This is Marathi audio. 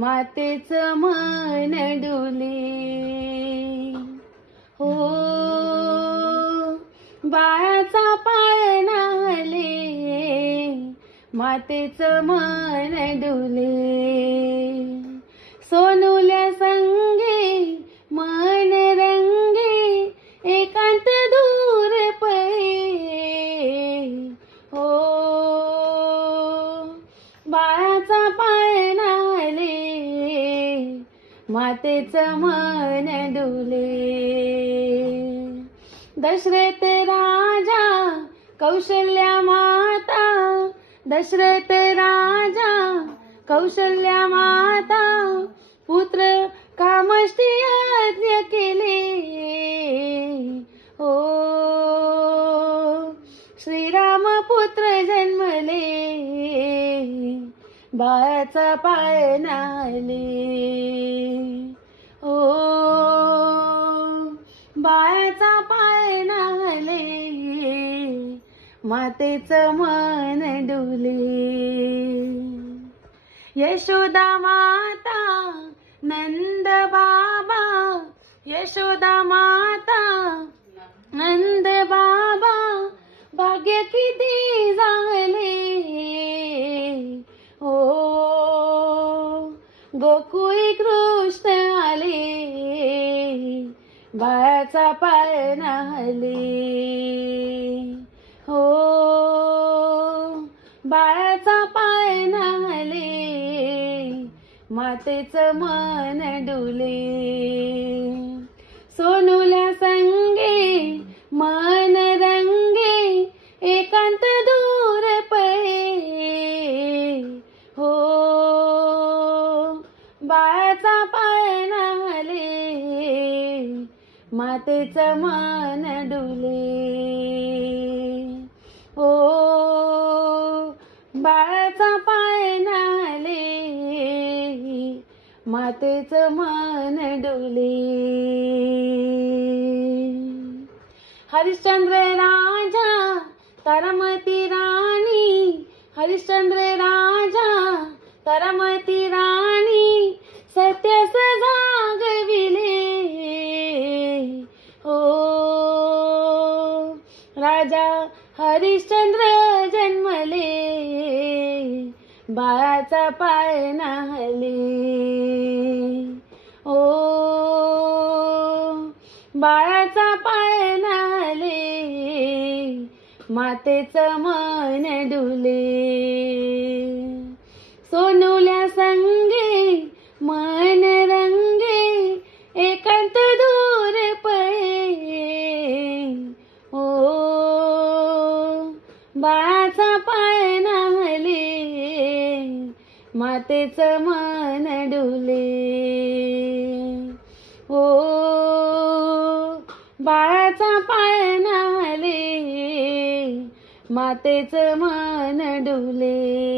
मातेचं मन डोले. हो बाळाचा पाळणा हले, मातेचं मन डोले. सोनुल्या संगे मन रंगे, एकांत दूर पळे. हो बाळाचा पाळणा हले, मातेचं मन डोले. दशरथ राजा कौशल्या माता, दशरथ राजा कौशल्या माता, पुत्र कामष्टी यज्ञ केले. हो श्रीराम पुत्र जन्मले, बाळाचा पाळणा हले. हो बाळाचा पाळणा हले, मातेचं मन डोले. यशोदा माता नंद बाबा, यशोदा माता नंद बाबा, भाग्य किती झाले. हो गोकुळी कृष्ण आले, बाळाचा पाळणा हले. हो बाळाचा पाळणा हले, मातेचं मन डोले. सोनुल्या संगे मन रंगे, एकांत दूर पळे. हो बाळाचा पाळणा हले, मातेचं मन डोले. हो बाळाचा पाळणा हले, मातेचं मन डोले. हरिश्चंद्र राजा तारामती राणी, हरिश्चंद्र राजा तारामती राणी, सत्यास जागविले. हो राजा हरिश्चंद्र जन्मले, बाळाचा पाळणा हले. हो बाळाचा पाळणा हले, मातेचं मन डोले. सोनुल्या संगे मन रंगे, एकांत दूर पळे. हो बाळाचा पाळणा हले, मातेचं मन डोले. हो बाळाचा पाळणा हले, मातेचं मन डोले.